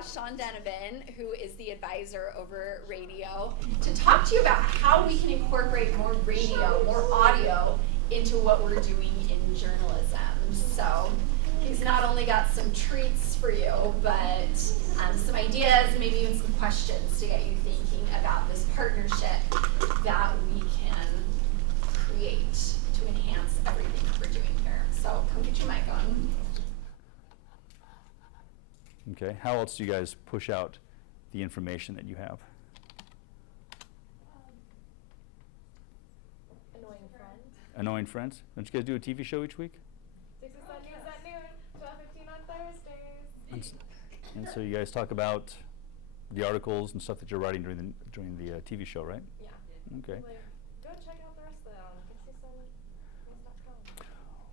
asked Sean Donovan, who is the advisor over radio, to talk to you about how we can incorporate more radio, more audio into what we're doing in journalism. So he's not only got some treats for you, but some ideas, maybe even some questions to get you thinking about this partnership that we can create to enhance everything that we're doing here. So come get your mic on. Okay, how else do you guys push out the information that you have? Annoying friends. Annoying friends? Don't you guys do a TV show each week? Dixie News at noon, 12:15 on Thursdays. And so you guys talk about the articles and stuff that you're writing during the TV show, right? Yeah. Okay. Like, go check out the rest of it on DixieSunNews.com.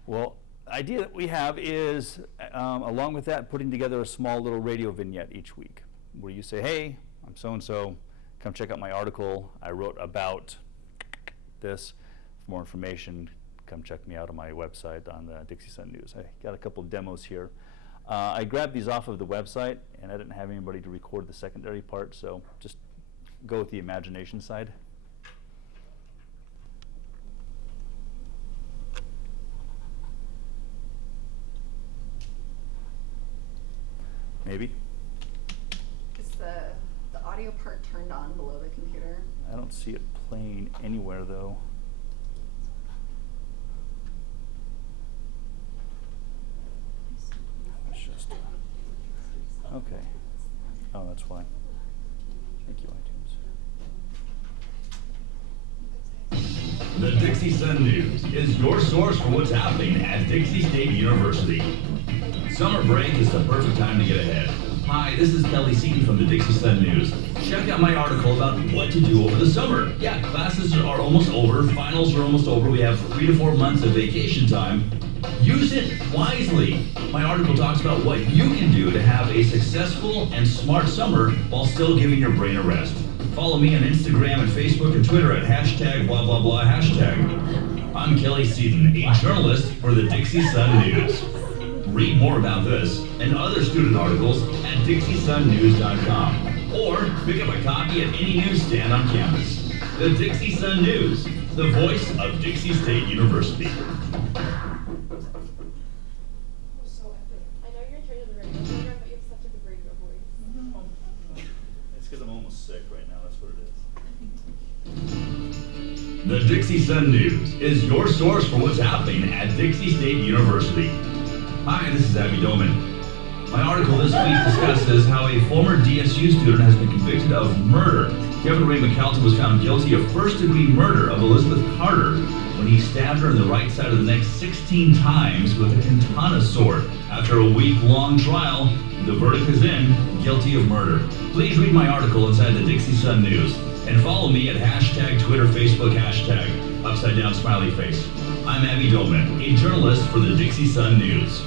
Well, the idea that we have is, along with that, putting together a small little radio vignette each week where you say, hey, I'm so-and-so, come check out my article I wrote about this. For more information, come check me out on my website on the Dixie Sun News. I got a couple of demos here. I grabbed these off of the website, and I didn't have anybody to record the secondary part, so just go with the imagination side. Maybe. Is the audio part turned on below the computer? I don't see it playing anywhere, though. It's just, okay. Oh, that's why. Thank you, iTunes. The Dixie Sun News is your source for what's happening at Dixie State University. Summer break is the perfect time to get ahead. Hi, this is Kelly Seaton from the Dixie Sun News. Check out my article about what to do over the summer. Yeah, classes are almost over, finals are almost over. We have 3 to 4 months of vacation time. Use it wisely. My article talks about what you can do to have a successful and smart summer while still giving your brain a rest. Follow me on Instagram and Facebook and Twitter at hashtag blah blah blah hashtag. I'm Kelly Seaton, a journalist for the Dixie Sun News. Read more about this and other student articles at DixieSunNews.com or pick up a copy at any newsstand on campus. The Dixie Sun News, the voice of Dixie State University. I know you're in charge of the radio program, but you have such a good radio voice. It's because I'm almost sick right now, that's what it is. The Dixie Sun News is your source for what's happening at Dixie State University. Hi, this is Abby Doman. My article this week discusses how a former DSU student has been convicted of murder. Kevin Ray McAlton was found guilty of first-degree murder of Elizabeth Carter when he stabbed her in the right side of the neck 16 times with a katana sword. After a week-long trial, the verdict is in, guilty of murder. Please read my article inside the Dixie Sun News and follow me at hashtag Twitter, Facebook, hashtag upside down smiley face. I'm Abby Doman, a journalist for the Dixie Sun News.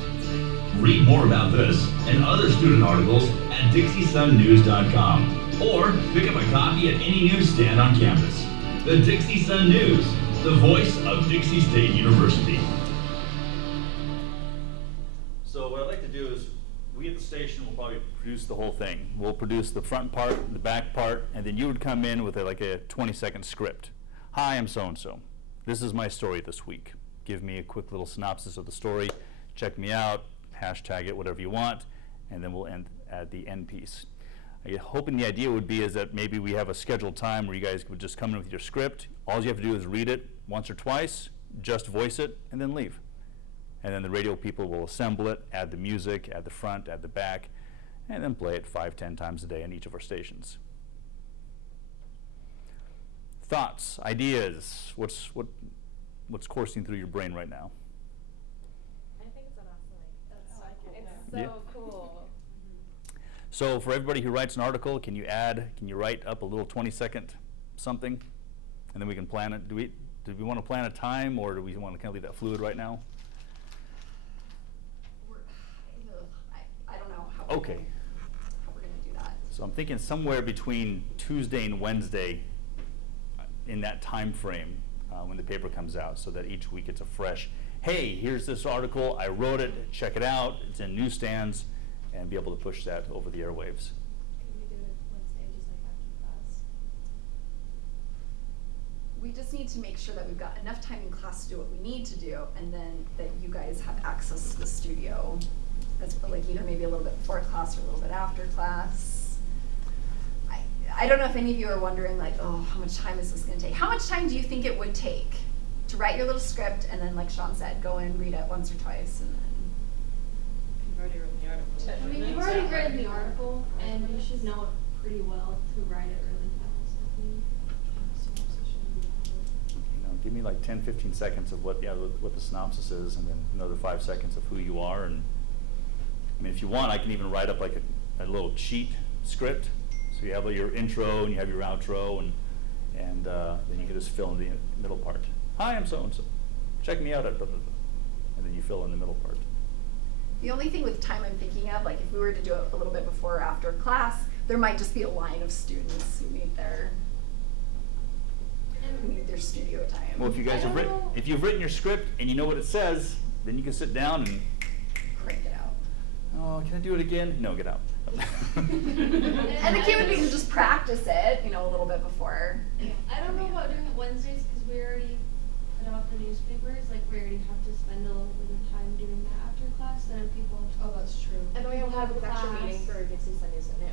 Read more about this and other student articles at DixieSunNews.com or pick up a copy at any newsstand on campus. The Dixie Sun News, the voice of Dixie State University. So what I'd like to do is, we at the station will probably produce the whole thing. We'll produce the front part, the back part, and then you would come in with like a 20-second script. Hi, I'm so-and-so. This is my story this week. Give me a quick little synopsis of the story. Check me out. Hashtag it, whatever you want, and then we'll add the end piece. I'm hoping the idea would be is that maybe we have a scheduled time where you guys would just come in with your script. All you have to do is read it once or twice, just voice it, and then leave. And then the radio people will assemble it, add the music, add the front, add the back, and then play it 5-10 times a day on each of our stations. Thoughts, ideas, what's coursing through your brain right now? So Yeah. cool. So for everybody who writes an article, can you write up a little 20-second something, and then we can plan it? Do we want to plan a time, or do we want to kind of leave that fluid right now? I don't know how Okay. how we're going to do that. So I'm thinking somewhere between Tuesday and Wednesday in that time frame when the paper comes out, so that each week it's a fresh, hey, here's this article, I wrote it, check it out, it's in newsstands, and be able to push that over the airwaves. Could we do it Wednesday, just like after class? We just need to make sure that we've got enough time in class to do what we need to do, and then that you guys have access to the studio, as like either maybe a little bit before class or a little bit after class. I don't know if any of you are wondering like, oh, how much time is this gonna take? How much time do you think it would take to write your little script and then, like Sean said, go in, read it once or twice, and then? You've already written the article. I mean, you've already written the article, and you should know it pretty well to write it really fast, I think. You know, give me like 10, 15 seconds of what the synopsis is, and then another 5 seconds of who you are. And I mean, if you want, I can even write up like a little cheat script. So you have your intro and you have your outro, and then you can just fill in the middle part. Hi, I'm so-and-so. Check me out at blah, blah, blah. And then you fill in the middle part. The only thing with time I'm thinking of, like if we were to do it a little bit before or after class, there might just be a line of students who need their studio time. Well, if you guys if you've written your script and you know what it says, then you can sit down and Crank it out. oh, can I do it again? No, get out. And the key would be to just practice it, you know, a little bit before. I don't know about doing it Wednesdays, because we already put out the newspapers, like we already have to spend a little bit of time doing that after class, then people. Oh, that's true. And then we will have an extra meeting class. for Dixie Sundays at noon.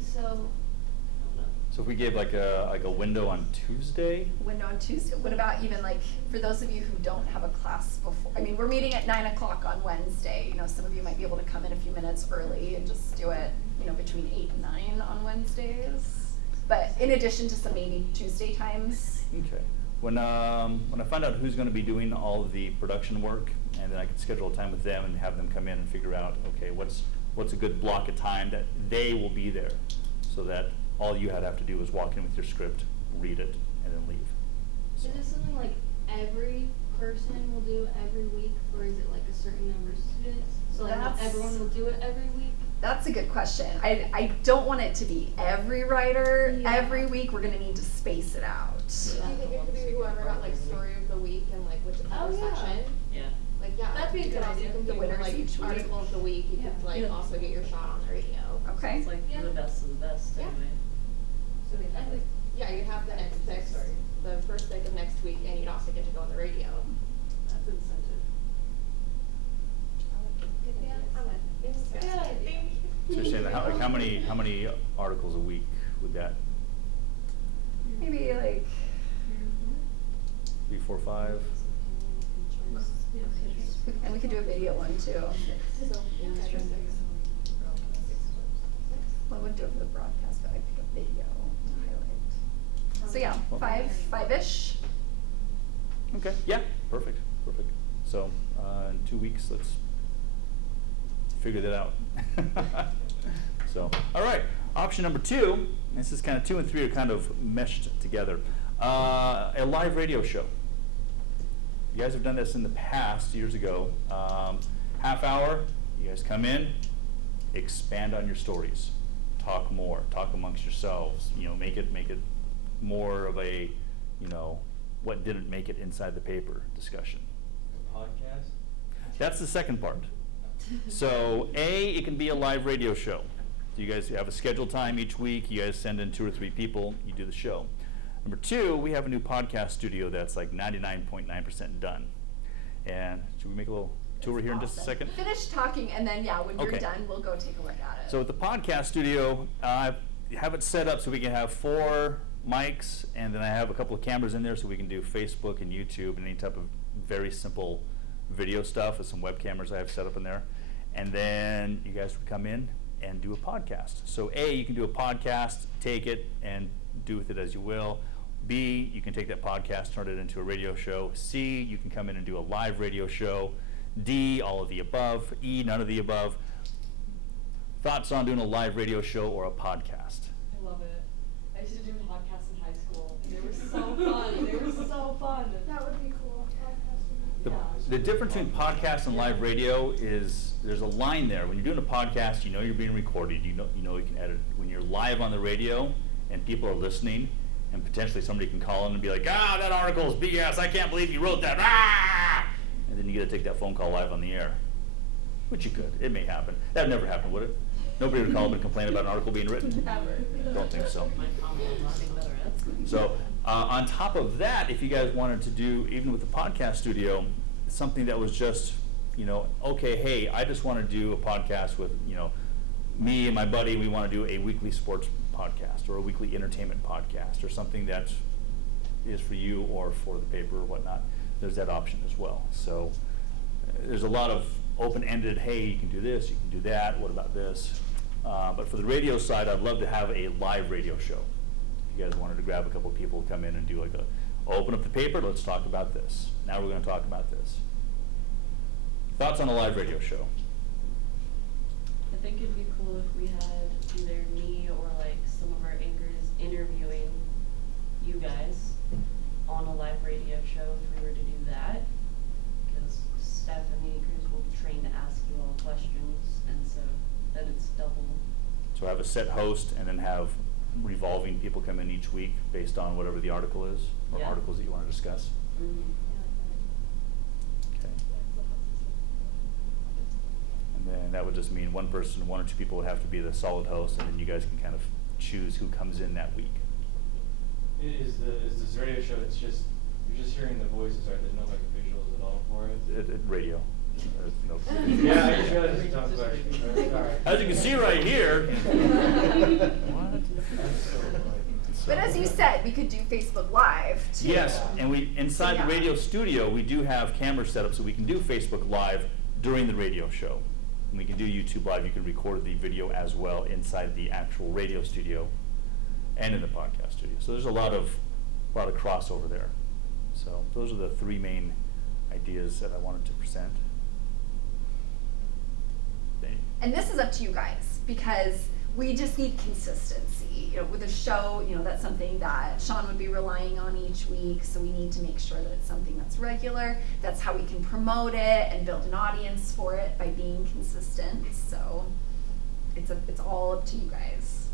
So, I don't know. So if we gave like a window on Tuesday, Window on Tuesday. What about even like for those of you who don't have a class before? I mean, we're meeting at 9 o'clock on Wednesday. You know, some of you might be able to come in a few minutes early and just do it, you know, between 8 and 9 on Wednesdays. But in addition to some maybe Tuesday times. okay. When I find out who's going to be doing all of the production work, and then I can schedule a time with them and have them come in and figure out, okay, what's a good block of time that they will be there, so that all you have to do is walk in with your script, read it, and then leave. Is this something like every person will do every week, or is it like a certain number of students? So like not That's- everyone will do it every week? That's a good question. I don't want it to be every writer Yeah. every week. We're going to need to space it out. Do you think it could be whoever got like story of the week and like whichever Oh, yeah. section? Yeah. Like yeah. That'd be a you good could also idea. compete The with, winners like each week. article of the week. You Yeah. could like Yeah. also get your shot on the radio. Okay. It's like Yeah. the best of the best Yeah. anyway. So they'd have like yeah, you'd have the next pick, the first pick of next week, and you'd also get to go on the radio. That's incentive. Yeah, I'm in. It's good. Good idea. So you're saying that how many articles a week would that Maybe like be? 4 or 5? and we could do a video one too. So yeah, Well, I wouldn't do it for the broadcast, but I'd pick a video to highlight. So yeah, five-ish. Okay. Yeah. Perfect. So in 2 weeks, let's figure that out. So, all right. Option number 2. This is kind of 2 and 3 are kind of meshed together. A live radio show. You guys have done this in the past, years ago. Half hour. You guys come in, expand on your stories, talk more, talk amongst yourselves. You know, make it more of a, you know, what didn't make it inside the paper discussion. Podcast? That's the second part. So it can be a live radio show. So you guys have a scheduled time each week. You guys send in 2 or 3 people. You do the show. Number 2, we have a new podcast studio that's like 99.9% done. And should we make a little tour here in just a second? Finish talking, and then yeah, when you're Okay. done, we'll go take a look at it. So with the podcast studio, I have it set up so we can have 4 mics, and then I have a couple of cameras in there so we can do Facebook and YouTube and any type of very simple video stuff with some web cameras I have set up in there. And then you guys would come in and do a podcast. So you can do a podcast, take it, and do with it as you will. B, you can take that podcast, turn it into a radio show. C, you can come in and do a live radio show. D, all of the above. E, none of the above. Thoughts on doing a live radio show or a podcast? I love it. I used to do podcasts in high school, and they were so fun. They were so fun. That would be cool. The difference between podcast and live radio is there's a line there. When you're doing a podcast, you know you're being recorded. You know you can edit. When you're live on the radio and people are listening, and potentially somebody can call in and be like, that article is BS. I can't believe you wrote that. And then you get to take that phone call live on the air. which you could. It may happen. That would never happen, would it? Nobody would call up and complain about an article being written? Don't think so. So on top of that, if you guys wanted to do, even with the podcast studio, something that was just, okay, hey, I just want to do a podcast with, me and my buddy, we want to do a weekly sports podcast or a weekly entertainment podcast or something that is for you or for the paper or whatnot. There's that option as well. So there's a lot of open-ended, hey, you can do this, you can do that, what about this? But for the radio side, I'd love to have a live radio show. If you guys wanted to grab a couple people, come in and do like open up the paper, let's talk about this. Now we're going to talk about this. Thoughts on a live radio show? I think it'd be cool if we had either me or like some of our anchors interviewing you guys on a live radio show if we were to do that. Because staff and the anchors will be trained to ask you all questions, and so then it's double. So have a set host and then have revolving people come in each week based on whatever the article is or Yeah. articles that you want to discuss. Mm-hmm. Okay. And then that would just mean one person, one or two people would have to be the solid host, and then you guys can kind of choose who comes in that week. Is this radio show? It's just you're just hearing the voices, right? There's no like visuals at all for it. Radio. No. Yeah, I just realized it's a dumb question. Sorry. As you can see right here. What? But as you said, we could do Facebook Live too. Yes, and we inside Yeah. the radio studio we do have cameras set up so we can do Facebook Live during the radio show. And we can do YouTube Live. You can record the video as well inside the actual radio studio and in the podcast studio. So there's a lot of crossover there. So those are the three main ideas that I wanted to present. And this is up to you guys because we just need consistency. With a show, that's something that Sean would be relying on each week. So we need to make sure that it's something that's regular. That's how we can promote it and build an audience for it by being consistent. So it's all up to you guys.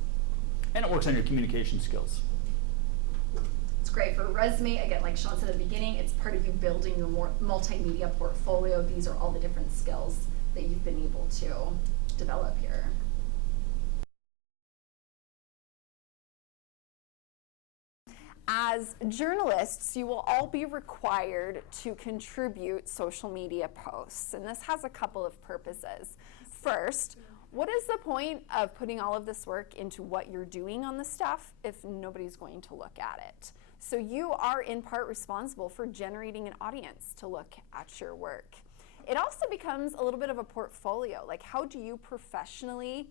And it works on your communication skills. It's great for a resume. Again, like Sean said at the beginning, it's part of you building your more multimedia portfolio. These are all the different skills that you've been able to develop here. As journalists, you will all be required to contribute social media posts, and this has a couple of purposes. First, what is the point of putting all of this work into what you're doing on the stuff if nobody's going to look at it? So you are in part responsible for generating an audience to look at your work. It also becomes a little bit of a portfolio. Like, how do you professionally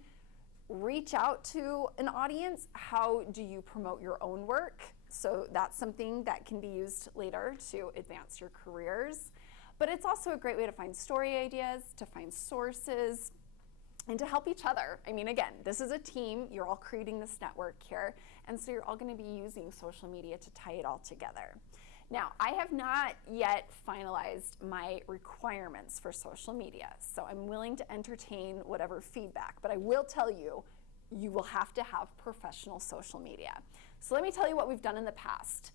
reach out to an audience? How do you promote your own work? So that's something that can be used later to advance your careers. But it's also a great way to find story ideas, to find sources, and to help each other. I mean, again, this is a team. You're all creating this network here. And so you're all going to be using social media to tie it all together. Now, I have not yet finalized my requirements for social media, so I'm willing to entertain whatever feedback, but I will tell you, you will have to have professional social media. So let me tell you what we've done in the past.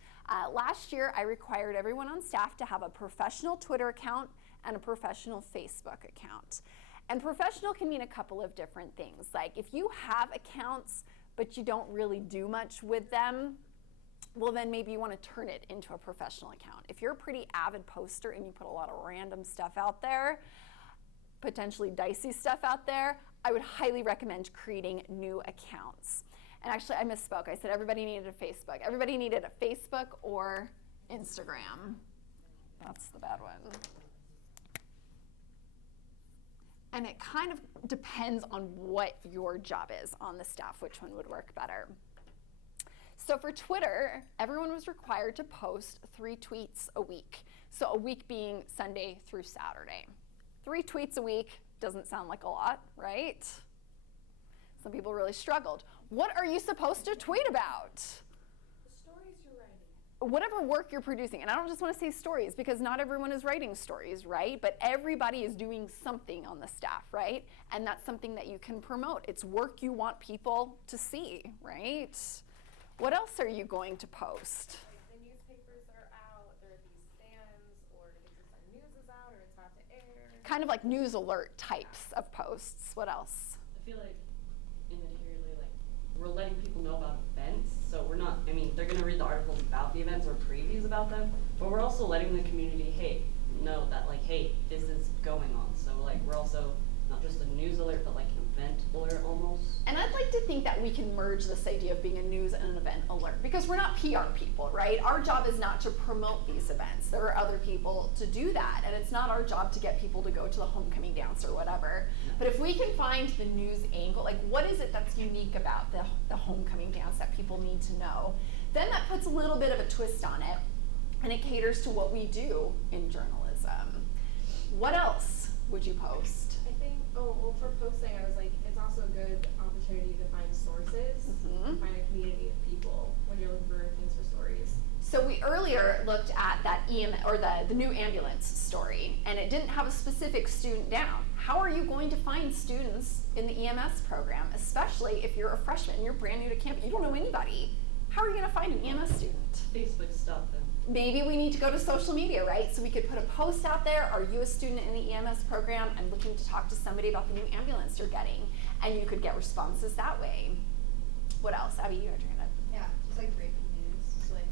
Last year, I required everyone on staff to have a professional Twitter account and a professional Facebook account. And professional can mean a couple of different things. Like if you have accounts, but you don't really do much with them, well then maybe you want to turn it into a professional account. If you're a pretty avid poster and you put a lot of random stuff out there, potentially dicey stuff out there, I would highly recommend creating new accounts. And actually I misspoke, I said everybody needed a Facebook. Everybody needed a Facebook or Instagram. That's the bad one. And it kind of depends on what your job is on the staff, which one would work better. So for Twitter, everyone was required to post 3 tweets a week. So a week being Sunday through Saturday. 3 tweets a week doesn't sound like a lot, right? Some people really struggled. What are you supposed to tweet about? The stories you're writing. Whatever work you're producing. And I don't just want to say stories because not everyone is writing stories, right? But everybody is doing something on the staff, right? And that's something that you can promote. It's work you want people to see, right? What else are you going to post? Like the newspapers are out, there are these stands, or the Videos.end news is out, or it's about to air. kind of like news alert types of posts. What else? I feel like immaterially, like, we're letting people know about events, so we're not, I mean, they're gonna read the articles about the events or previews about them, but we're also letting the community, know that, like, hey, this is going on. So, like, we're also not just a news alert, but like an event alert almost. And I'd like to think that we can merge this idea of being a news and an event alert, because we're not PR people, right? Our job is not to promote these events. There are other people to do that, and it's not our job to get people to go to the homecoming dance or whatever. But if we can find the news angle, like what is it that's unique about the homecoming dance that people need to know, then that puts a little bit of a twist on it, and it caters to what we do in journalism. What else would you post? I think, for posting, I was like, it's also a good opportunity to find sources and find a community of people when you're looking for things for stories. So we earlier looked at that the new ambulance story, and it didn't have a specific student down. How are you going to find students in the EMS program, especially if you're a freshman, you're brand new to campus, you don't know anybody? How are you going to find an EMS student? Facebook stuff then. Maybe we need to go to social media, right? So we could put a post out there, are you a student in the EMS program? I'm looking to talk to somebody about the new ambulance you're getting. And you could get responses that way. What else? Abby, you were trying to... Yeah, just like breaking news. So like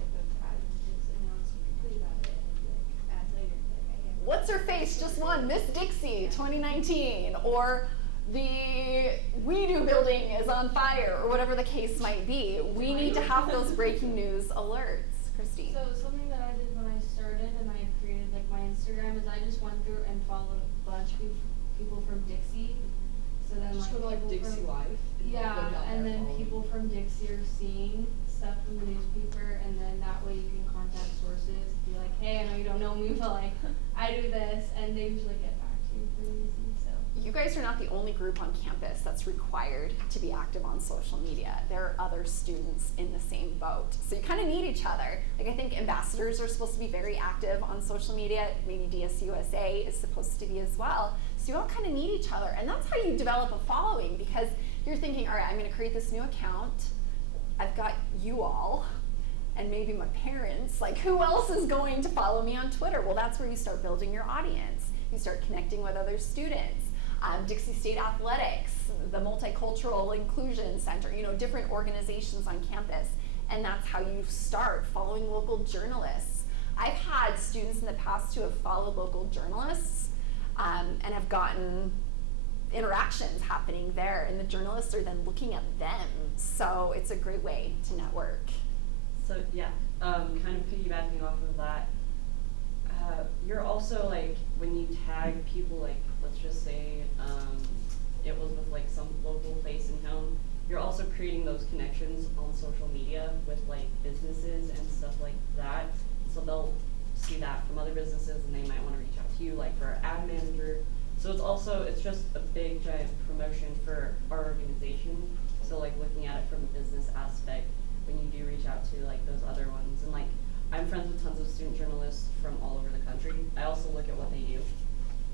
if a bad news is announced, you can tweet about it and be like ads later. Like, hey, What's her face just won Miss Dixie 2019, or the We Do building is on fire, or whatever the case might be. We need to have those breaking news alerts. Christy. So something that I did when I started and I created like my Instagram is I just went through and followed a bunch of people from Dixie. So then Just go to like people Dixie from, Life. yeah, go down and there then follow. people from Dixie are seeing stuff from the newspaper, and then that way you can contact sources, be like, hey, I know you don't know me, but like I do this, and they usually get back to you pretty easy. So You guys are not the only group on campus that's required to be active on social media. There are other students in the same boat. So you kind of need each other. Like I think ambassadors are supposed to be very active on social media. Maybe DSUSA is supposed to be as well. So you all kind of need each other. And that's how you develop a following, because you're thinking, all right, I'm going to create this new account. I've got you all and maybe my parents. Like, who else is going to follow me on Twitter? Well, that's where you start building your audience. You start connecting with other students. Dixie State Athletics, the Multicultural Inclusion Center, different organizations on campus. And that's how you start following local journalists. I've had students in the past who have followed local journalists and have gotten interactions happening there, and the journalists are then looking at them. So it's a great way to network. So yeah, kind of piggybacking off of that, you're also like, when you tag people, like let's just say it was with like some local place in town, you're also creating those connections on social media with like businesses and stuff like that. So they'll see that from other businesses and they might want to reach out to you, like for ad manager. So it's just a big giant promotion for our organization. So like looking at it from a business aspect, when you do reach out to like those other ones, and like I'm friends with tons of student journalists from all over the country. I also look at what they do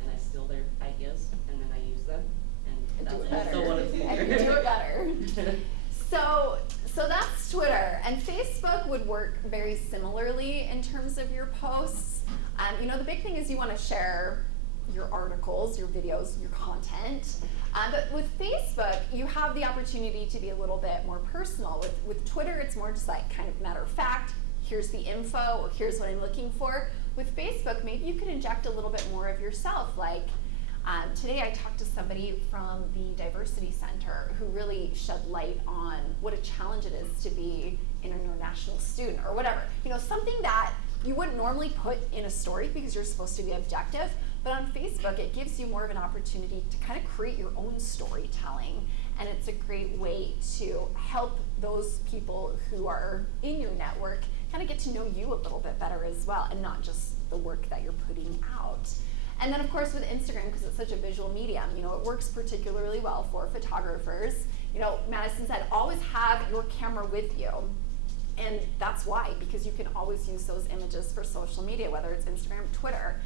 and I steal their ideas and then I use them, and that's also what it's for. And you do it better. So that's Twitter, and Facebook would work very similarly in terms of your posts. The big thing is you want to share your articles, your videos, your content. But with Facebook, you have the opportunity to be a little bit more personal. With Twitter, it's more just like kind of matter of fact, here's the info, or here's what I'm looking for. With Facebook, maybe you could inject a little bit more of yourself. Like today I talked to somebody from the Diversity Center who really shed light on what a challenge it is to be an international student or whatever. Something that you wouldn't normally put in a story because you're supposed to be objective. But on Facebook, it gives you more of an opportunity to kind of create your own storytelling. And it's a great way to help those people who are in your network kind of get to know you a little bit better as well, and not just the work that you're putting out. And then of course with Instagram, because it's such a visual medium, it works particularly well for photographers. Madison said, always have your camera with you. And that's why, because you can always use those images for social media, whether it's Instagram, Twitter.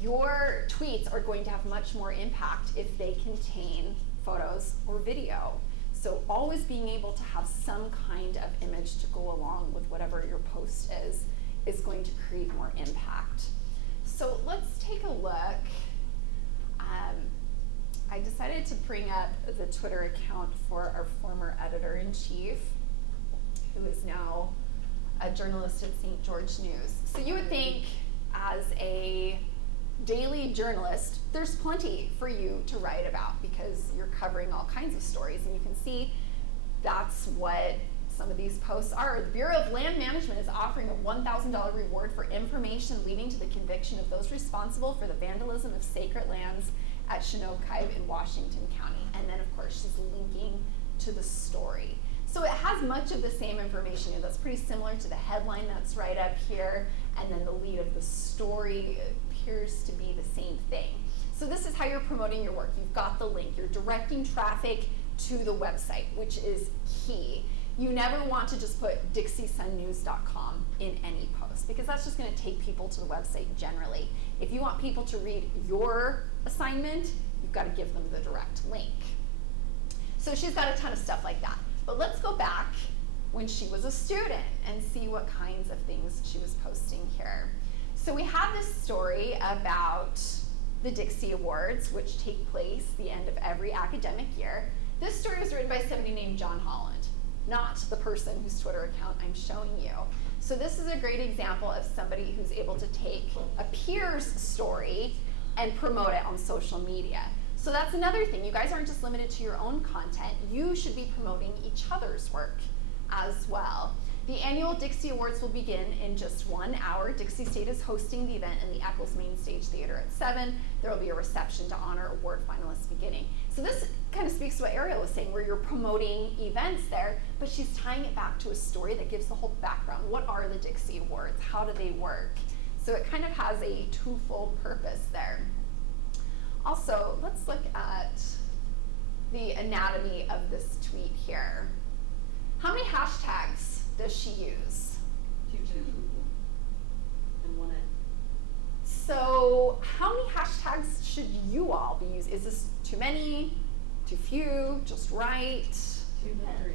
Your tweets are going to have much more impact if they contain photos or video. So always being able to have some kind of image to go along with whatever your post is going to create more impact. So let's take a look I decided to bring up the Twitter account for our former editor-in-chief, who is now a journalist at St. George News. So you would think, as a daily journalist, there's plenty for you to write about because you're covering all kinds of stories, and you can see that's what some of these posts are. The Bureau of Land Management is offering a $1,000 reward for information leading to the conviction of those responsible for the vandalism of sacred lands at Chinook-Kive in Washington County. And then, of course, she's linking to the story. So it has much of the same information. That's pretty similar to the headline that's right up here, and then the lead of the story appears to be the same thing. So this is how you're promoting your work. You've got the link. You're directing traffic to the website, which is key. You never want to just put DixieSunNews.com in any post because that's just going to take people to the website generally. If you want people to read your assignment, you've got to give them the direct link. So she's got a ton of stuff like that. But let's go back when she was a student and see what kinds of things she was posting here. So we have this story about the Dixie Awards, which take place the end of every academic year. This story was written by somebody named John Holland, not the person whose Twitter account I'm showing you. So this is a great example of somebody who's able to take a peer's story and promote it on social media. So that's another thing. You guys aren't just limited to your own content. You should be promoting each other's work as well. The annual Dixie Awards will begin in just 1 hour. Dixie State is hosting the event in the Eccles Main Stage Theater at 7. There will be a reception to honor award finalists beginning. So this kind of speaks to what Ariel was saying, where you're promoting events there, but she's tying it back to a story that gives the whole background. What are the Dixie Awards? How do they work? So it kind of has a twofold purpose there. Also, let's look at the anatomy of this tweet here. How many hashtags does she use? 2 and 1 N. So how many hashtags should you all be using? Is this too many, too few, just right? 2 to 3.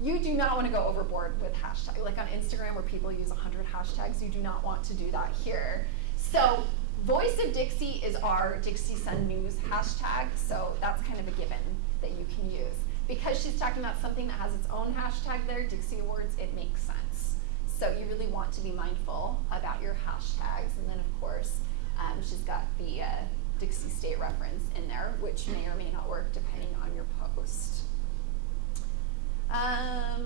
You do not want to go overboard with hashtags. Like on Instagram where people use 100 hashtags, you do not want to do that here. So Voice of Dixie is our Dixie Sun News hashtag, so that's kind of a given that you can use. Because she's talking about something that has its own hashtag there, Dixie Awards, it makes sense. So you really want to be mindful about your hashtags. And then of course, she's got the Dixie State reference in there, which may or may not work depending on your post. Let's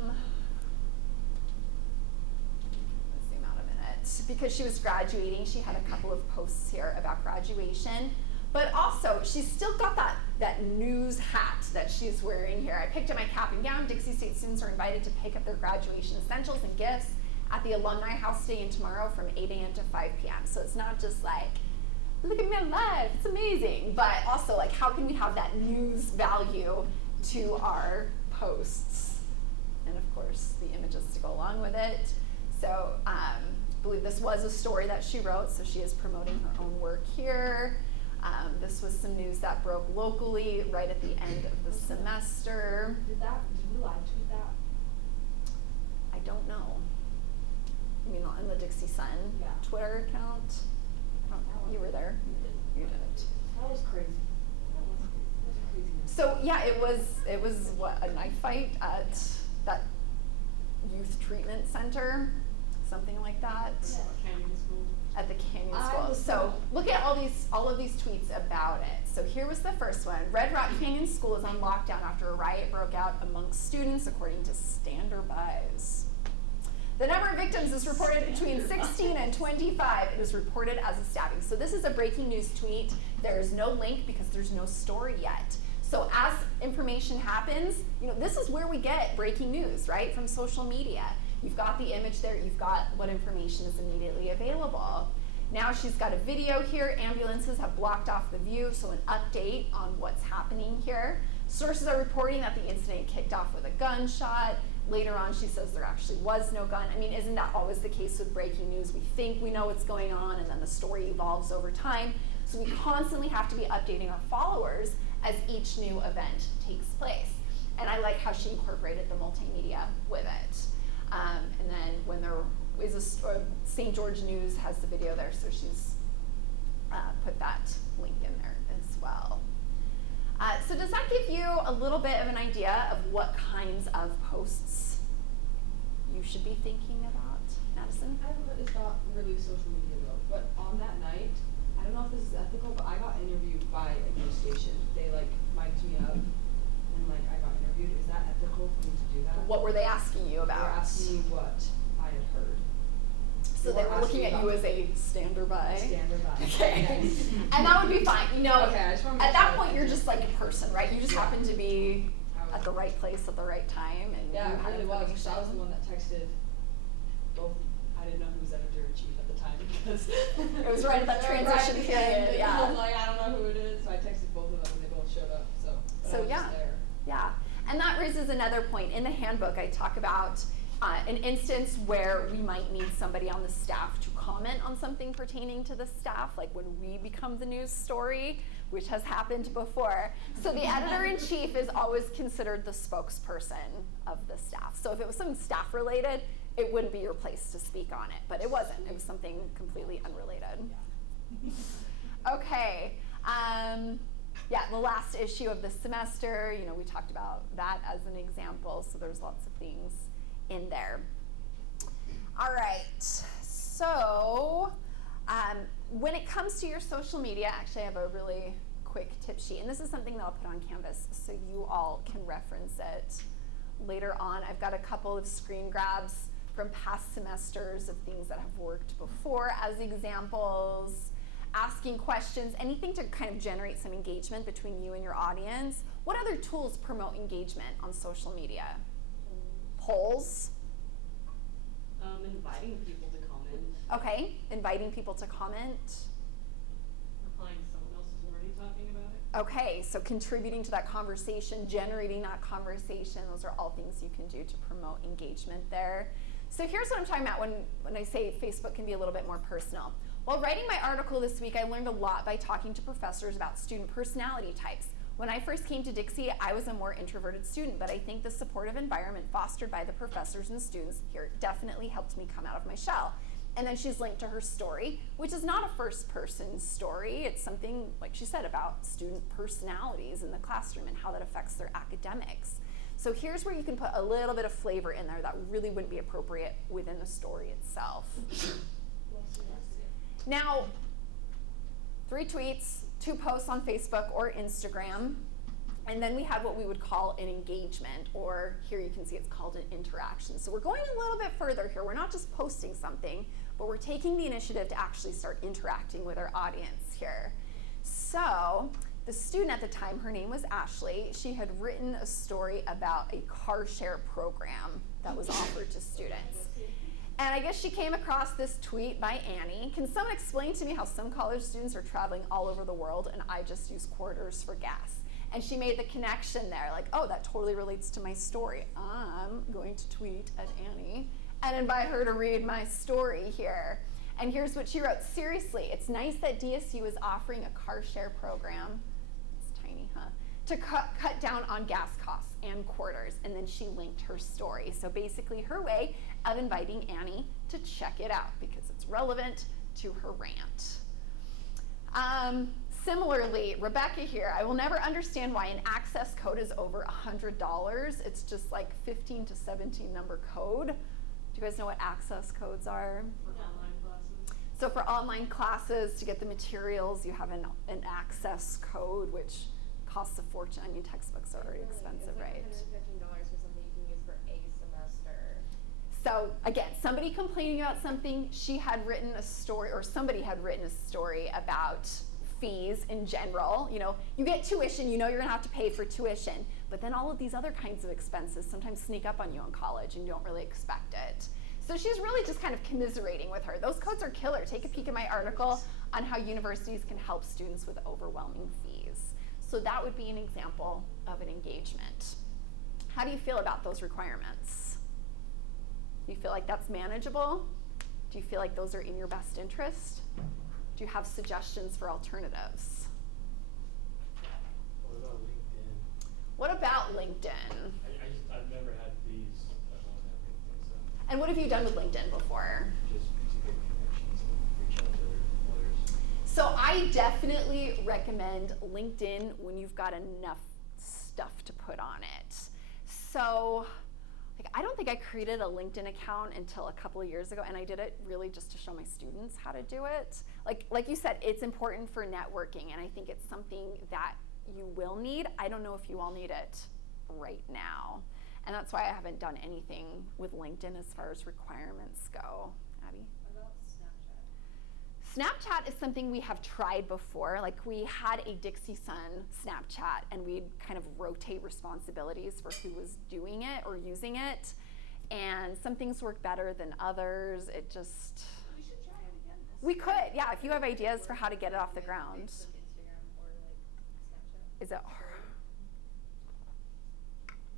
zoom out a minute. Because she was graduating, she had a couple of posts here about graduation. But also, she's still got that news hat that she's wearing here. I picked up my cap and gown. Dixie State students are invited to pick up their graduation essentials and gifts at the Alumni House today and tomorrow from 8 a.m. to 5 p.m. So it's not just like, look at me on live, it's amazing. But also, like, how can we have that news value to our posts? And of course, the images to go along with it. So I believe this was a story that she wrote, so she is promoting her own work here. This was some news that broke locally right at the end of the semester. Did you live tweet that? I don't know. You mean on the Dixie Sun Twitter account? I don't know. You were there. You didn't. That was crazy. That was crazy. So yeah, it was what, a knife fight at that youth treatment center, something like that. Canyon School. At the Canyon School. So look at all of these tweets about it. So here was the first one. Red Rock Canyon School is on lockdown after a riot broke out amongst students, according to Standard-Buzz. The number of victims is reported between 16 and 25. It is reported as a stabbing. So this is a breaking news tweet. There is no link because there's no story yet. So as information happens, this is where we get breaking news, right? From social media. You've got the image there, you've got what information is immediately available. Now she's got a video here. Ambulances have blocked off the view, so an update on what's happening here. Sources are reporting that the incident kicked off with a gunshot. Later on, she says there actually was no gun. I mean, isn't that always the case with breaking news? We think we know what's going on, and then the story evolves over time. So we constantly have to be updating our followers as each new event takes place. And I like how she incorporated the multimedia with it. And then when there is St. George News has the video there, so she's put that link in there well. So does that give you a little bit of an idea of what kinds of posts you should be thinking about, Madison? I have one that is not really social media though, but on that night, I don't know if this is ethical, but I got interviewed by a news station. They like mic'd me up and like I got interviewed. Is that ethical for me to do that? What were they asking you They were about? asking me what I had heard. So they were looking at you as a stander-by? Stander-by. Okay. Yes. And that would be fine. You know, Okay, I just wanna make at that sure point that you're I just like a person, right? You just Yeah. happen to be I at was- the right place at the right time, and Yeah, you it had really was. 'Cause I was the information. one that texted both. I didn't know who was editor-in-chief at the time because It was right at that they were transition right at the period, end, and yeah. I was like, I don't know who it is, so I texted both of them and they both showed up. So, but So I was yeah. just there. Yeah, and that raises another point. In the handbook, I talk about an instance where we might need somebody on the staff to comment on something pertaining to the staff, like when we become the news story, which has happened before. So the editor-in-chief is always considered the spokesperson of the staff. So if it was something staff-related, it wouldn't be your place to speak on it, but it wasn't. It was something completely unrelated. Okay. Yeah, the last issue of the semester, you know, we talked about that as an example, so there's lots of things in there. All right, so when it comes to your social media, actually I have a really quick tip sheet, and this is something that I'll put on Canvas so you all can reference it later on. I've got a couple of screen grabs from past semesters of things that have worked before as examples. Asking questions, anything to kind of generate some engagement between you and your audience. What other tools promote engagement on social media? Polls. Inviting people to comment. Okay, inviting people to comment. Replying to someone else who's already talking about it. Okay, so contributing to that conversation, generating that conversation, those are all things you can do to promote engagement there. So here's what I'm talking about when I say Facebook can be a little bit more personal. While writing my article this week, I learned a lot by talking to professors about student personality types. When I first came to Dixie, I was a more introverted student, but I think the supportive environment fostered by the professors and students here definitely helped me come out of my shell. And then she's linked to her story, which is not a first-person story. It's something, like she said, about student personalities in the classroom and how that affects their academics. So here's where you can put a little bit of flavor in there that really wouldn't be appropriate within the story itself. Now, 3 tweets, 2 posts on Facebook or Instagram, and then we had what we would call an engagement, or here you can see it's called an interaction. So we're going a little bit further here. We're not just posting something, but we're taking the initiative to actually start interacting with our audience here. So the student at the time, her name was Ashley, she had written a story about a car share program that was offered to students. And I guess she came across this tweet by Annie. Can someone explain to me how some college students are traveling all over the world and I just use quarters for gas? And she made the connection there, like, oh, that totally relates to my story. I'm going to tweet at Annie and invite her to read my story here. And here's what she wrote. Seriously, it's nice that DSU is offering a car share program. It's tiny, huh? To cut down on gas costs and quarters. And then she linked her story. So basically her way of inviting Annie to check it out because it's relevant to her rant. Similarly, Rebecca here, I will never understand why an access code is over $100. It's just like 15 to 17 number code. Do you guys know what access codes are? For online classes. So for online classes, to get the materials, you have an access code, which costs a fortune. I mean, textbooks are already expensive, right? It's like $115 for something you can use for a semester. So again, somebody complaining about something, she had written a story, or somebody had written a story about fees in general. You know, you get tuition, you know you're gonna have to pay for tuition, but then all of these other kinds of expenses sometimes sneak up on you in college and you don't really expect it. So she's really just kind of commiserating with her. Those codes are killer. Take a peek at my article on how universities can help students with overwhelming fees. So that would be an example of an engagement. How do you feel about those requirements? Do you feel like that's manageable? Do you feel like those are in your best interest? Do you have suggestions for alternatives? What about LinkedIn? What about LinkedIn? I've never had these. I've only had LinkedIn, so And what have you done with LinkedIn before? just to get connections and reach out to other employers. So I definitely recommend LinkedIn when you've got enough stuff to put on it. So like, I don't think I created a LinkedIn account until a couple of years ago, and I did it really just to show my students how to do it. Like you said, it's important for networking, and I think it's something that you will need. I don't know if you all need it right now, and that's why I haven't done anything with LinkedIn as far as requirements go. Abby? What about Snapchat? Snapchat is something we have tried before. Like, we had a Dixie Sun Snapchat, and we'd kind of rotate responsibilities for who was doing it or using it. And some things work better than others. It just, We should try it again. we could, yeah, if you have ideas for how to get it off the ground. Facebook, Instagram, or like Snapchat. Is it,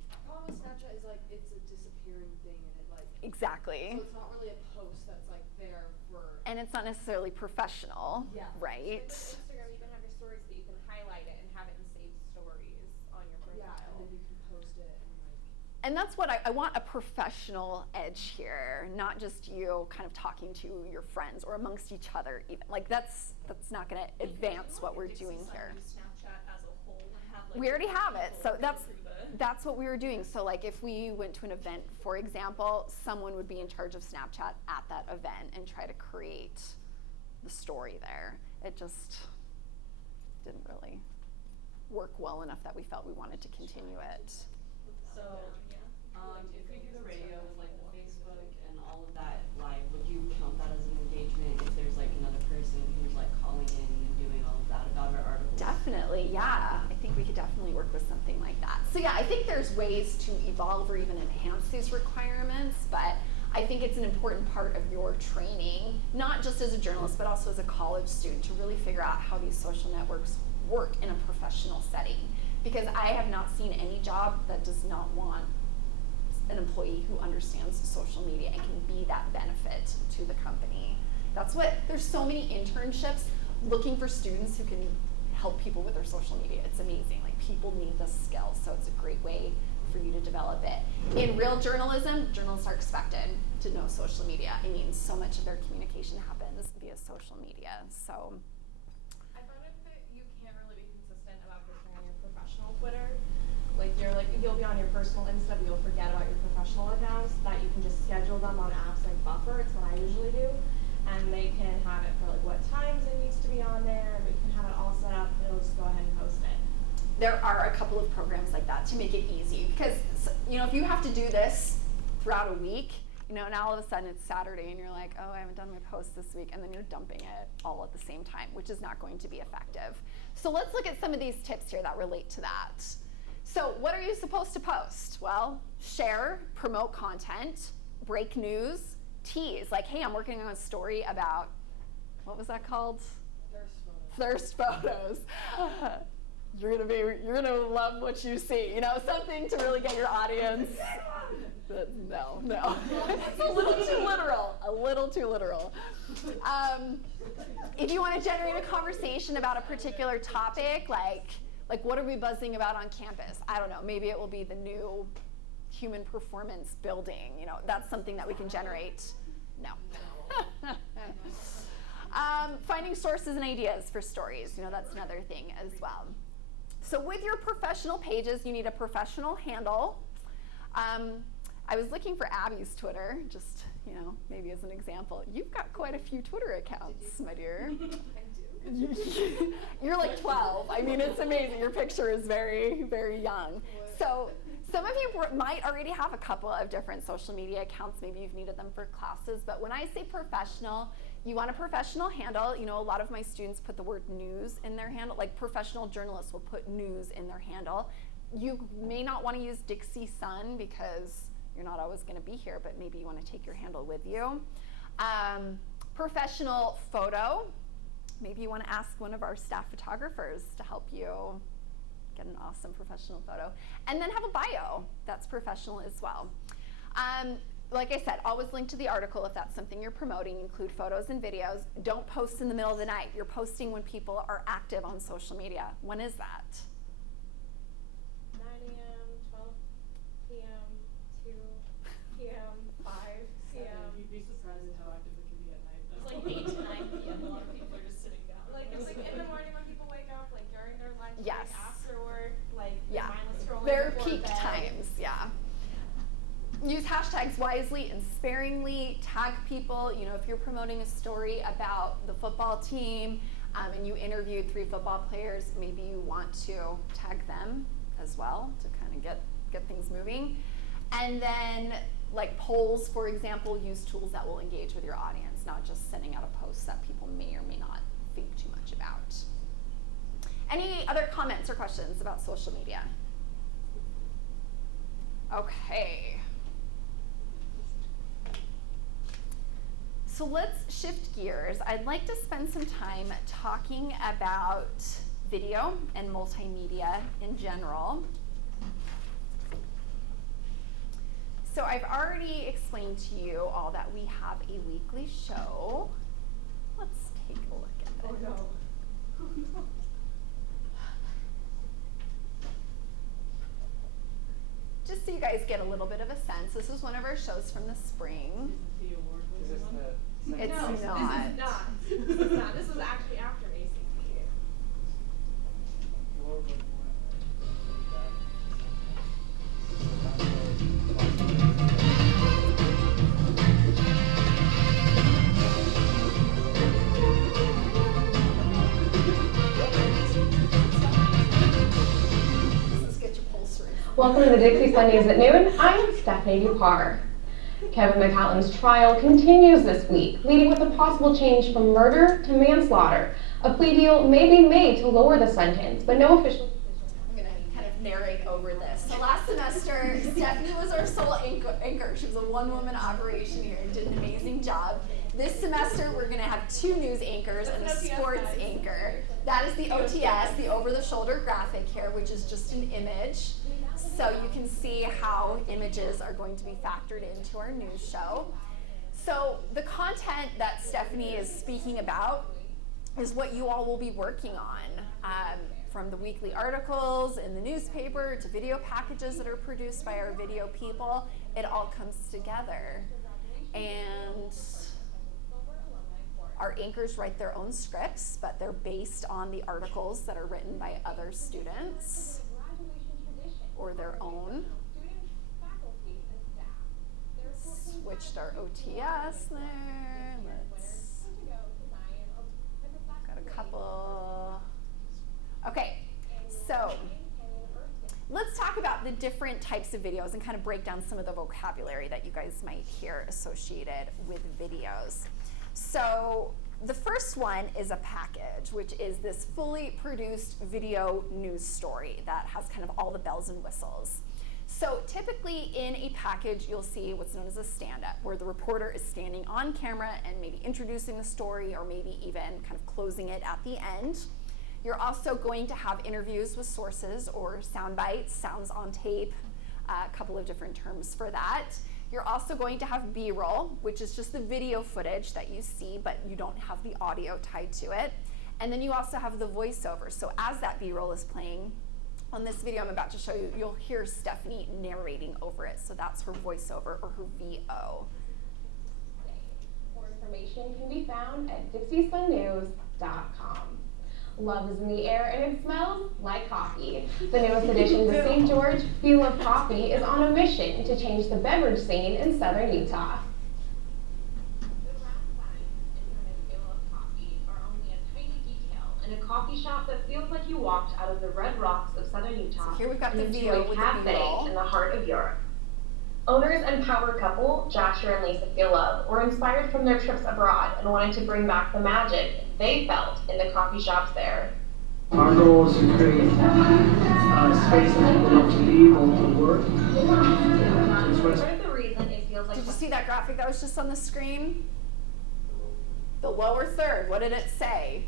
The problem with Snapchat is like it's a disappearing thing, and it like exactly. so it's not really a post that's like there for. And it's not necessarily professional, Yeah. right? With Instagram, you can have your stories, but you can highlight it and have it in saved stories on your Yeah, profile. and then you can post it and like. And that's what I want, a professional edge here, not just you kind of talking to your friends or amongst each other even. Like, that's not gonna advance what we're doing here. Snapchat as a whole have like. We already have it, so people that's go through the- that's what we were doing. So like, if we went to an event, for example, someone would be in charge of Snapchat at that event and try to create the story there. It just didn't really work well enough that we felt we wanted to continue it. So, If we do the radio with like the Facebook and all of that live, would you count that as an engagement if there's like another person who's like calling in and doing all of that about our articles? Definitely, yeah. I think we could definitely work with something like that. So yeah, I think there's ways to evolve or even enhance these requirements, but I think it's an important part of your training, not just as a journalist, but also as a college student, to really figure out how these social networks work in a professional setting. Because I have not seen any job that does not want an employee who understands social media and can be that benefit to the company. That's what, there's so many internships looking for students who can help people with their social media. It's amazing. Like, people need this skill, so it's a great way for you to develop it. In real journalism, journalists are expected to know social media. I mean, so much of their communication happens via social media. So I found it that you can't really be consistent about posting on your professional Twitter. You'll be on your personal Insta, but you'll forget about your professional accounts, that you can just schedule them on apps like Buffer. It's what I usually do. And they can have it for like what times it needs to be on there, but you can have it all set up and it'll just go ahead and post it. there are a couple of programs like that to make it easy, because if you have to do this throughout a week, now all of a sudden it's Saturday and you're like, oh, I haven't done my post this week, and then you're dumping it all at the same time, which is not going to be effective. So let's look at some of these tips here that relate to that. So what are you supposed to post? Well, share, promote content, break news, tease. Like, hey, I'm working on a story about, what was that called? Thirst photos. You're gonna love what you see. Something to really get your audience. No. It's a little too literal. If you want to generate a conversation about a particular topic, like what are we buzzing about on campus? I don't know. Maybe it will be the new human performance building. That's something that we can generate. No. Finding sources and ideas for stories. That's another thing as well. So with your professional pages, you need a professional handle. I was looking for Abby's Twitter, just, maybe as an example. You've got quite a few Twitter accounts, my dear. I do. You're like 12. I mean, it's amazing. Your picture is very, very young. So some of you might already have a couple of different social media accounts. Maybe you've needed them for classes. But when I say professional, you want a professional handle. A lot of my students put the word news in their handle. Like, professional journalists will put news in their handle. You may not want to use Dixie Sun because you're not always going to be here, but maybe you want to take your handle with you. Professional photo. Maybe you want to ask one of our staff photographers to help you get an awesome professional photo. And then have a bio that's professional as well. Like I said, always link to the article if that's something you're promoting. Include photos and videos. Don't post in the middle of the night. You're posting when people are active on social media. When is that? 9 a.m., 12 p.m., 2 p.m., 5 p.m. You'd be surprised at how active it can be at night. It's like 8 to 9 p.m. A lot of people are just sitting down. Like, Yeah. Use hashtags wisely and sparingly. Tag people. You know, if you're promoting a story about the football team and you interviewed 3 football players, maybe you want to tag them as well to kind of get things moving. And then, like polls, for example, use tools that will engage with your audience, not just sending out a post that people may or may not think too much about. Any other comments or questions about social media? Okay. So let's shift gears. I'd like to spend some time talking about video and multimedia in general. So I've already explained to you all that we have a weekly show. Let's take a look at it. Oh no. Oh no. Just so you guys get a little bit of a sense, this is one of our shows from the spring. Is this the second? It's No, not. This is not. This is not. This was actually after ACT. Let's get your pulse rate. Welcome to the Dixie Sundays at Noon. I'm Stephanie Dupar. Kevin McCallan's trial continues this week, leading with a possible change from murder to manslaughter. A plea deal may be made to lower the sentence, but no official. I'm going to kind of narrate over this. So last semester, Stephanie was our sole anchor. She was a one-woman operation here and did an amazing job. This semester, we're going to have 2 news anchors and a sports anchor. That is the OTS, the over-the-shoulder graphic here, which is just an image. So you can see how images are going to be factored into our news show. So the content that Stephanie is speaking about is what you all will be working on. From the weekly articles in the newspaper to video packages that are produced by our video people, it all comes together. And our anchors write their own scripts, but they're based on the articles that are written by other students or their own. Switched our OTS there. Let's got a couple. Okay, so let's talk about the different types of videos and kind of break down some of the vocabulary that you guys might hear associated with videos. So the first one is a package, which is this fully produced video news story that has kind of all the bells and whistles. So typically in a package, you'll see what's known as a stand-up, where the reporter is standing on camera and maybe introducing the story or maybe even kind of closing it at the end. You're also going to have interviews with sources or sound bites, sounds on tape, a couple of different terms for that. You're also going to have B-roll, which is just the video footage that you see, but you don't have the audio tied to it. And then you also have the voiceover. So as that B-roll is playing, on this video I'm about to show you, you'll hear Stephanie narrating over it. So that's her voiceover or her VO. More information can be found at DixieSunNews.com. Love is in the air and it smells like coffee. The newest addition to St. George, Feel of Coffee, is on a mission to change the beverage scene in southern Utah. The round signs in front of Feel of Coffee are only a tiny detail in a coffee shop that feels like you walked out of the red rocks of southern Utah So here we've got the into video a with the cafe B-roll. in the heart of Europe. Owners and power couple, Joshua and Lisa Fieldlove, were inspired from their trips abroad and wanted to bring back the magic they felt in the coffee shops there. Our goal is to create a space for people to be able to work. Part of the reason it feels like Did you see that graphic that was just on the screen? The lower third, what did it say?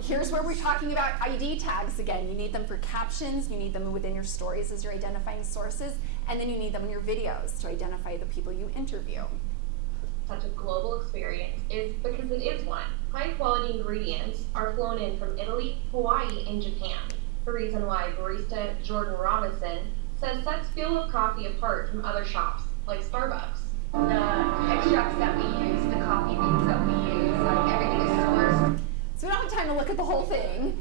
Here's where we're talking about ID tags again. You need them for captions, you need them within your stories as you're identifying sources, and then you need them in your videos to identify the people you interview. Such a global experience is because it is one. High quality ingredients are flown in from Italy, Hawaii, and Japan. The reason why barista Jordan Robinson says sets Feel of Coffee apart from other shops like Starbucks. The extracts that we use, the coffee beans that we use, like everything is sourced. So we don't have time to look at the whole thing,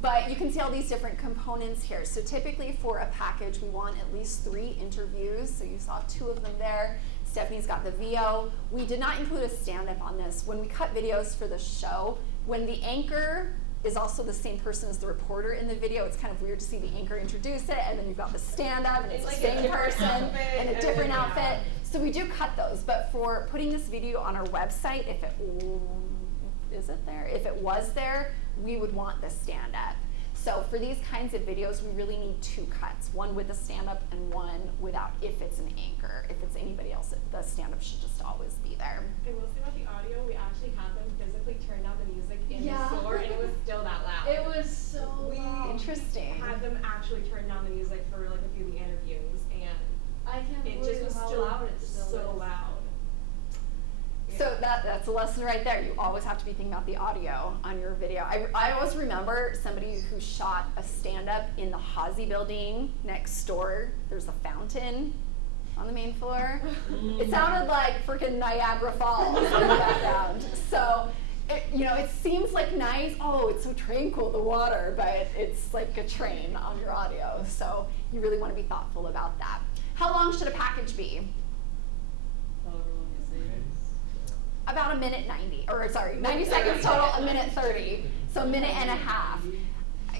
But you can see all these different components here. So typically for a package, we want at least 3 interviews. So you saw 2 of them there. Stephanie's got the VO. We did not include a stand-up on this. When we cut videos for the show, when the anchor is also the same person as the reporter in the video, it's kind of weird to see the anchor introduce it, and then you've got the stand-up, and it's the same person in a different outfit. So we do cut those, but for putting this video on our website, if it was there, we would want the stand-up. So for these kinds of videos, we really need 2 cuts, one with the stand-up and one without, if it's an anchor. If it's anybody else, the stand-up should just always be there. I will say about the audio, we actually had them physically turn down the music in the store, and it was still that loud. It was so loud. Interesting. Had them actually turn down the music for like a few of the interviews, and I can't it believe just was how still loud it still so is. loud. So that's a lesson right there. You always have to be thinking about the audio on your video. I always remember somebody who shot a stand-up in the Hazy building next door. There's a fountain on the main floor. It sounded like freaking Niagara Falls in the background. So, it seems like nice. Oh, it's so tranquil, the water, but it's like a train on your audio. So you really want to be thoughtful about that. How long should a package be? About 90 seconds total, 1:30, so 1.5 minutes.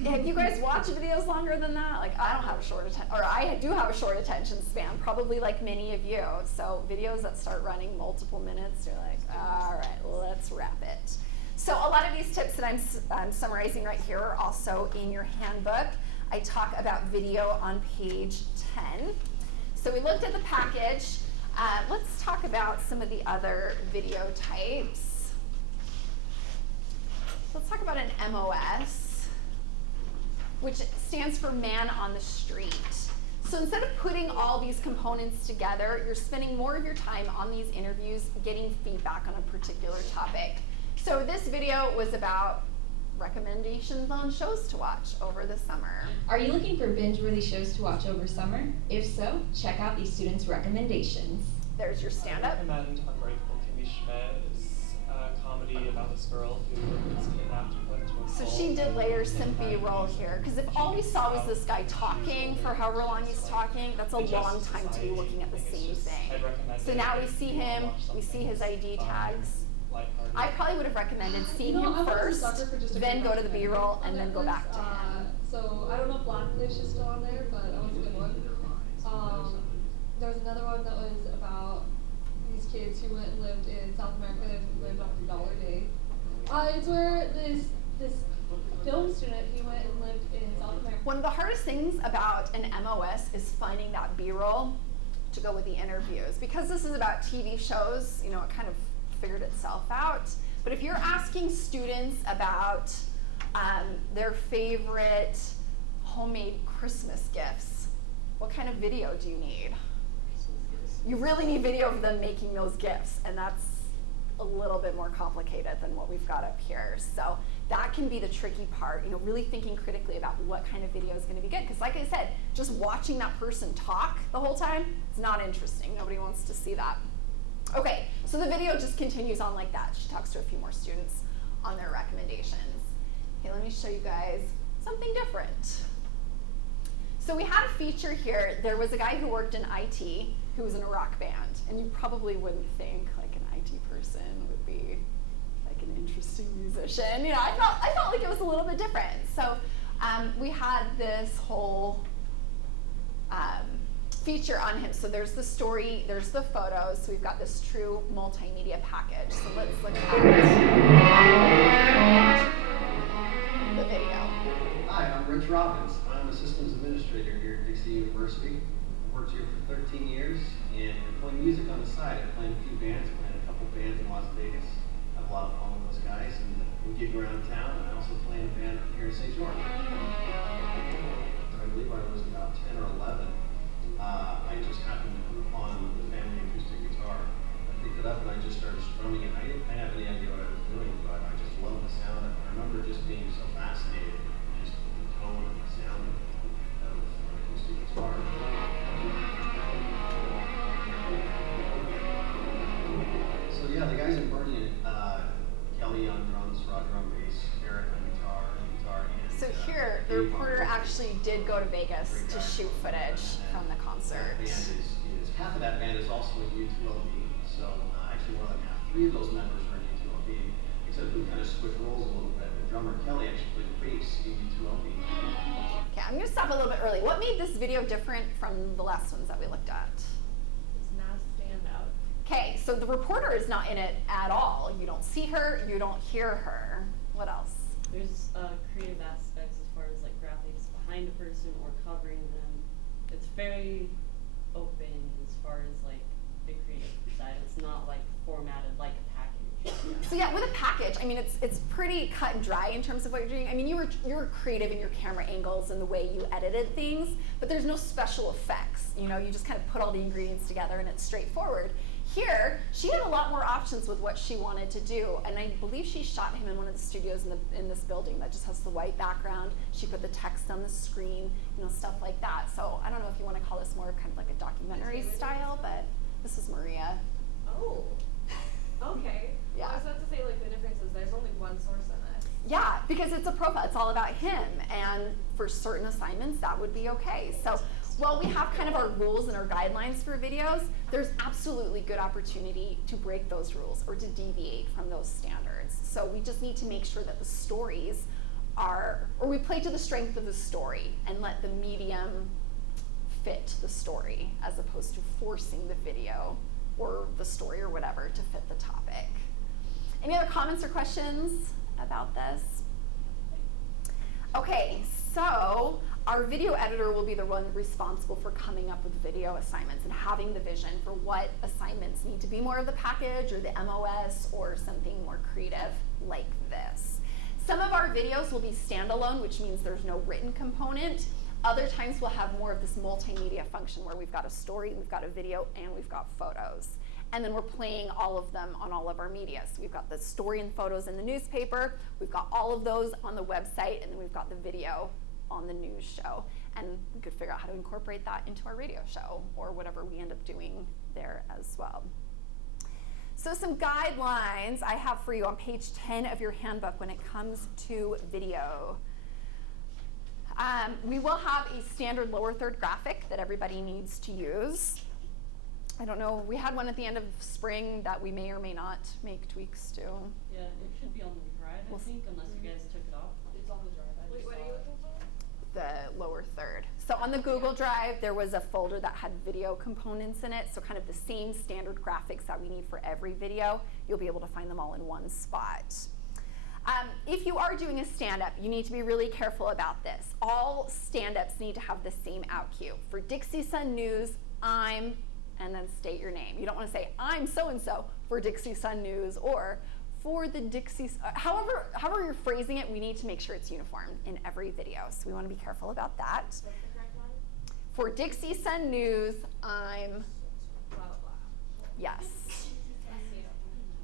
Have you guys watched videos longer than that? Like, I don't have a short attention, or I do have a short attention span, probably like many of you. So videos that start running multiple minutes, you're like, all right, let's wrap it. So a lot of these tips that I'm summarizing right here are also in your handbook. I talk about video on page 10. So we looked at the package. Let's talk about some of the other video types. Let's talk about an MOS, which stands for Man on the Street. So instead of putting all these components together, you're spending more of your time on these interviews getting feedback on a particular topic. So this video was about recommendations on shows to watch over the summer. Are you looking for binge-worthy shows to watch over summer? If so, check out these students' recommendations. There's your stand-up. I recommend Unbreakable Kimmy Schmidt's comedy about this girl who gets kidnapped and put into a So cult. she did layer some B-roll here, because if all we saw was this guy talking for however long he's talking, that's a long time to be looking at the same thing. So now we see him, we see his ID tags. I probably would have recommended seeing him first, then go to the B-roll, and then go back to him. So I don't know if Blackfish is still on there, but that was a good one. There was another one that was about these kids who went and lived in South America and lived off $1 a day. It's where this film student, he went and lived in South America. One of the hardest things about an MOS is finding that B-roll to go with the interviews. Because this is about TV shows, it kind of figured itself out. But if you're asking students about their favorite homemade Christmas gifts, what kind of video do you need? You really need video of them making those gifts, and that's a little bit more complicated than what we've got up here. So that can be the tricky part, really thinking critically about what kind of video is going to be good. Because like I said, just watching that person talk the whole time, it's not interesting. Nobody wants to see that. Okay, so the video just continues on like that. She talks to a few more students on their recommendations. Okay, let me show you guys something different. So we had a feature here. There was a guy who worked in IT who was in a rock band, and you probably wouldn't think like an IT person would be like an interesting musician. I felt like it was a little bit different. So we had this whole feature on him. So there's the story, there's the photos. So we've got this true multimedia package. So let's look at the video. Hi, I'm Rich Robbins. I'm a systems administrator here at Dixie University. I've worked here for 13 years and I'm playing music on the side. I'm playing a few bands, playing a couple bands in Las Vegas. I have a lot of fun with those guys and we gig around town, and I also play in a band here in St. George. I believe I was about 10 or 11. I just happened to come upon the family acoustic guitar. I picked it up and I just started strumming it. I didn't have any idea what I was doing, but I just loved the sound of it. I remember just being so fascinated with just the tone and the sound of an acoustic guitar. So yeah, the guys in Bernie, Kelly on drums, Roger on bass, Eric on guitar, and actually did go to Vegas to shoot footage from the concert. Band is half of that band is also in U2LB. So actually more than half, 3 of those members are in U2LB. Except we kind of switch roles a little bit. The drummer Kelly actually played bass in U2LB. Okay, I'm gonna stop a little bit early. What made this video different from the last ones that we looked at? It's not a standout. Okay, so the reporter is not in it at all. You don't see her, you don't hear her. What else? There's creative aspects as far as like graphics behind a person or covering them. It's very open as far as like the creative side. It's not like formatted like a package. So yeah, with a package, I mean, it's pretty cut and dry in terms of what you're doing. I mean, you were creative in your camera angles and the way you edited things, but there's no special effects. You know, you just kind of put all the ingredients together and it's straightforward. Here, she had a lot more options with what she wanted to do, and I believe she shot him in one of the studios in this building that just has the white background. She put the text on the screen, you know, stuff like that. So I don't know if you want to call this more of kind of like a documentary style, but this is Maria. Oh, okay. Yeah. Well, I was about to say, like, the difference is there's only one source in this. Yeah, because it's a profile. It's all about him, and for certain assignments, that would be okay. So while we have kind of our rules and our guidelines for videos, there's absolutely good opportunity to break those rules or to deviate from those standards. So we just need to make sure that the stories are, or we play to the strength of the story and let the medium fit the story as opposed to forcing the video or the story or whatever to fit the topic. Any other comments or questions about this? Okay, so our video editor will be the one responsible for coming up with video assignments and having the vision for what assignments need to be more of the package or the MOS or something more creative like this. Some of our videos will be standalone, which means there's no written component. Other times we'll have more of this multimedia function where we've got a story, we've got a video, and we've got photos. And then we're playing all of them on all of our media. So we've got the story and photos in the newspaper, we've got all of those on the website, and then we've got the video on the news show. And we could figure out how to incorporate that into our radio show or whatever we end up doing there as well. So some guidelines I have for you on page 10 of your handbook when it comes to video. We will have a standard lower third graphic that everybody needs to use. I don't know, we had one at the end of spring that we may or may not make tweaks to. Yeah, it should be on the drive, I think, unless you guys took it off. It's on the drive. Wait, what are you looking for? The lower third. So on the Google Drive, there was a folder that had video components in it, so kind of the same standard graphics that we need for every video. You'll be able to find them all in one spot. If you are doing a stand-up, you need to be really careful about this. All stand-ups need to have the same out cue. For Dixie Sun News, I'm, and then state your name. You don't want to say, I'm so-and-so for Dixie Sun News, or for the Dixie, however you're phrasing it, we need to make sure it's uniform in every video. So we want to be careful about that. What's the correct one? For Dixie Sun News, I'm, Blah, blah, blah. yes.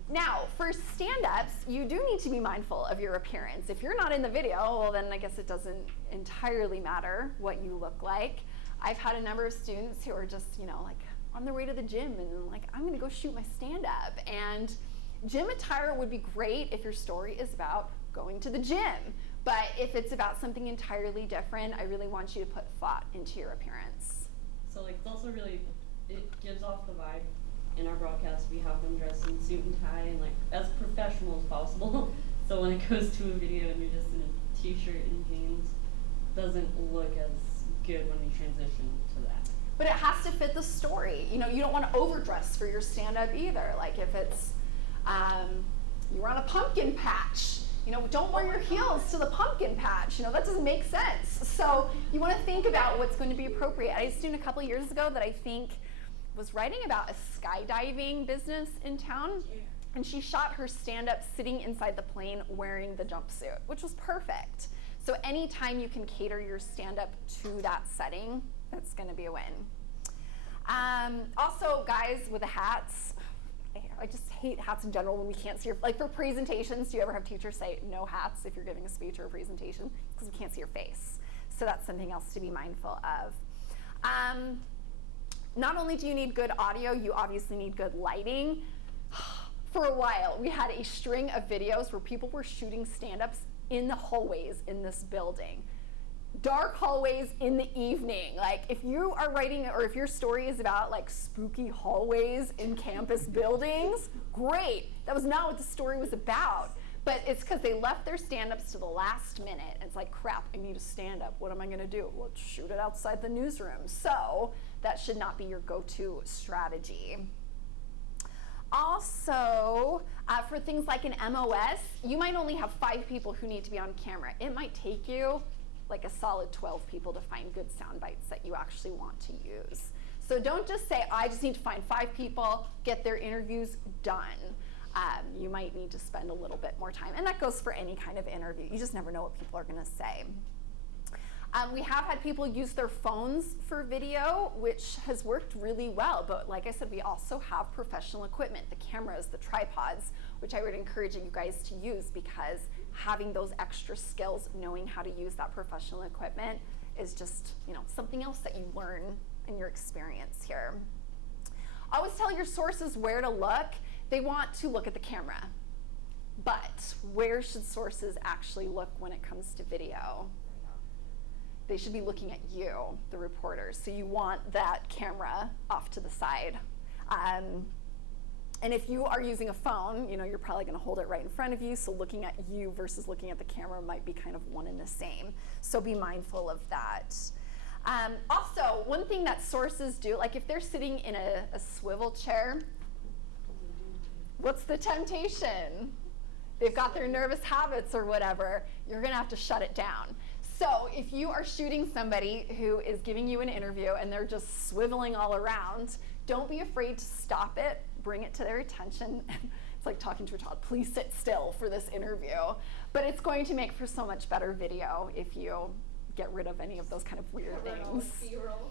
Now, for stand-ups, you do need to be mindful of your appearance. If you're not in the video, well then I guess it doesn't entirely matter what you look like. I've had a number of students who are just, you know, like on their way to the gym and like, I'm gonna go shoot my stand-up. And gym attire would be great if your story is about going to the gym. But if it's about something entirely different, I really want you to put thought into your appearance. So like it's also really, it gives off the vibe. In our broadcast, we have them dressed in suit and tie and like as professional as possible. So when it goes to a video and you're just in a t-shirt and jeans, it doesn't look as good when you transition to that. But it has to fit the story. You know, you don't want to overdress for your stand-up either. Like if it's, you're on a pumpkin patch, you know, don't wear your heels to the pumpkin patch. You know, that doesn't make sense. So you want to think about what's going to be appropriate. I had a student a couple years ago that I think was writing about a skydiving business in town, and she shot her stand-up sitting inside the plane wearing the jumpsuit, which was perfect. So anytime you can cater your stand-up to that setting, that's gonna be a win. Also, guys with the hats, I just hate hats in general when we can't see your, like for presentations, do you ever have teachers say no hats if you're giving a speech or a presentation? Because we can't see your face. So that's something else to be mindful of. Not only do you need good audio, you obviously need good lighting. For a while, we had a string of videos where people were shooting stand-ups in the hallways in this building. dark hallways in the evening. Like if you are writing, or if your story is about like spooky hallways in campus buildings, great. That was not what the story was about. But it's because they left their stand-ups to the last minute. And it's like, crap, I need a stand-up. What am I gonna do? Well, shoot it outside the newsroom. So that should not be your go-to strategy. Also, for things like an MOS, you might only have 5 people who need to be on camera. It might take you like a solid 12 people to find good sound bites that you actually want to use. So don't just say, I just need to find 5 people, get their interviews done. You might need to spend a little bit more time. And that goes for any kind of interview. You just never know what people are gonna say. We have had people use their phones for video, which has worked really well. But like I said, we also have professional equipment, the cameras, the tripods, which I would encourage you guys to use, because having those extra skills, knowing how to use that professional equipment is just, something else that you learn in your experience here. Always tell your sources where to look. They want to look at the camera. But where should sources actually look when it comes to video? They should be looking at you, the reporters. So you want that camera off to the side. And if you are using a phone, you're probably gonna hold it right in front of you, so looking at you versus looking at the camera might be kind of one and the same. So be mindful of that. Also, one thing that sources do, like if they're sitting in a swivel chair, what's the temptation? They've got their nervous habits or whatever, you're gonna have to shut it down. So if you are shooting somebody who is giving you an interview and they're just swiveling all around, don't be afraid to stop it, bring it to their attention. It's like talking to a child, please sit still for this interview. But it's going to make for so much better video if you get rid of any of those kind of weird things.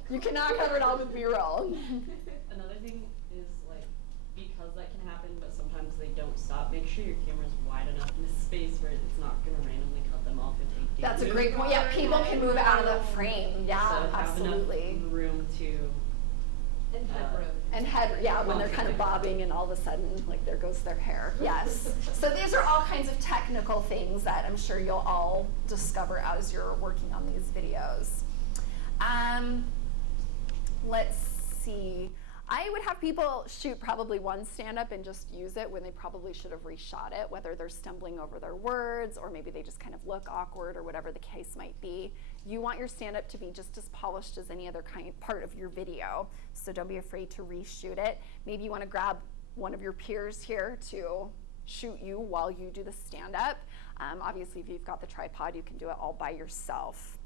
You cannot cover it all with B-roll. Another thing is because that can happen, but sometimes they don't stop, make sure your camera's wide enough in a space where it's not gonna randomly cut them off if they do. That's a great point. Yeah, people can move out of the frame. Yeah, so absolutely. Have enough room to. And headroom. And head, yeah, when they're kind of bobbing and all of a sudden, like there goes their hair. Yes. So these are all kinds of technical things that I'm sure you'll all discover as you're working on these videos. Let's see. I would have people shoot probably one stand-up and just use it when they probably should have reshot it, whether they're stumbling over their words or maybe they just kind of look awkward or whatever the case might be. You want your stand-up to be just as polished as any other part of your video, so don't be afraid to reshoot it. Maybe you want to grab one of your peers here to shoot you while you do the stand-up. Obviously, if you've got the tripod, you can do it all by yourself.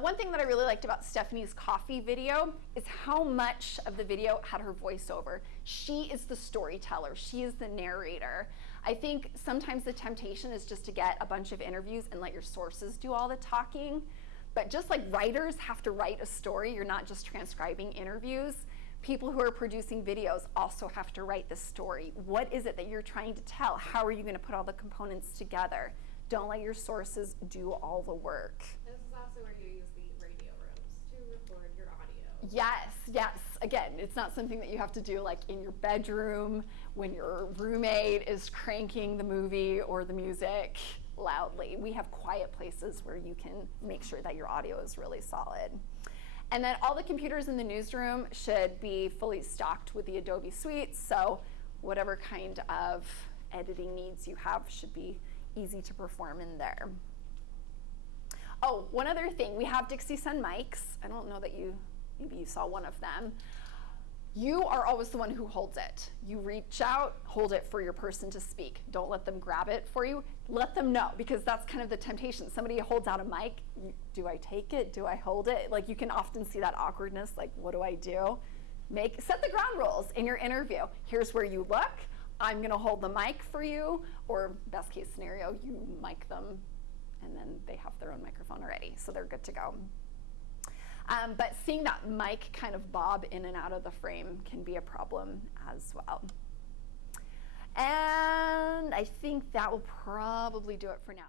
One thing that I really liked about Stephanie's coffee video is how much of the video had her voiceover. She is the storyteller. She is the narrator. I think sometimes the temptation is just to get a bunch of interviews and let your sources do all the talking. But just like writers have to write a story, you're not just transcribing interviews. People who are producing videos also have to write the story. What is it that you're trying to tell? How are you going to put all the components together? Don't let your sources do all the work. This is also where you use the radio rooms to record your audio. Yes, yes. Again, it's not something that you have to do like in your bedroom when your roommate is cranking the movie or the music loudly. We have quiet places where you can make sure that your audio is really solid. And then all the computers in the newsroom should be fully stocked with the Adobe suite, so whatever kind of editing needs you have should be easy to perform in there. Oh, one other thing, we have Dixie Sun mics. I don't know that maybe you saw one of them. You are always the one who holds it. You reach out, hold it for your person to speak. Don't let them grab it for you. Let them know, because that's kind of the temptation. Somebody holds out a mic, do I take it? Do I hold it? Like you can often see that awkwardness, like what do I do? Set the ground rules in your interview. Here's where you look. I'm gonna hold the mic for you, or best case scenario, you mic them and then they have their own microphone already, so they're good to go. But seeing that mic kind of bob in and out of the frame can be a problem as well. And I think that will probably do it for now.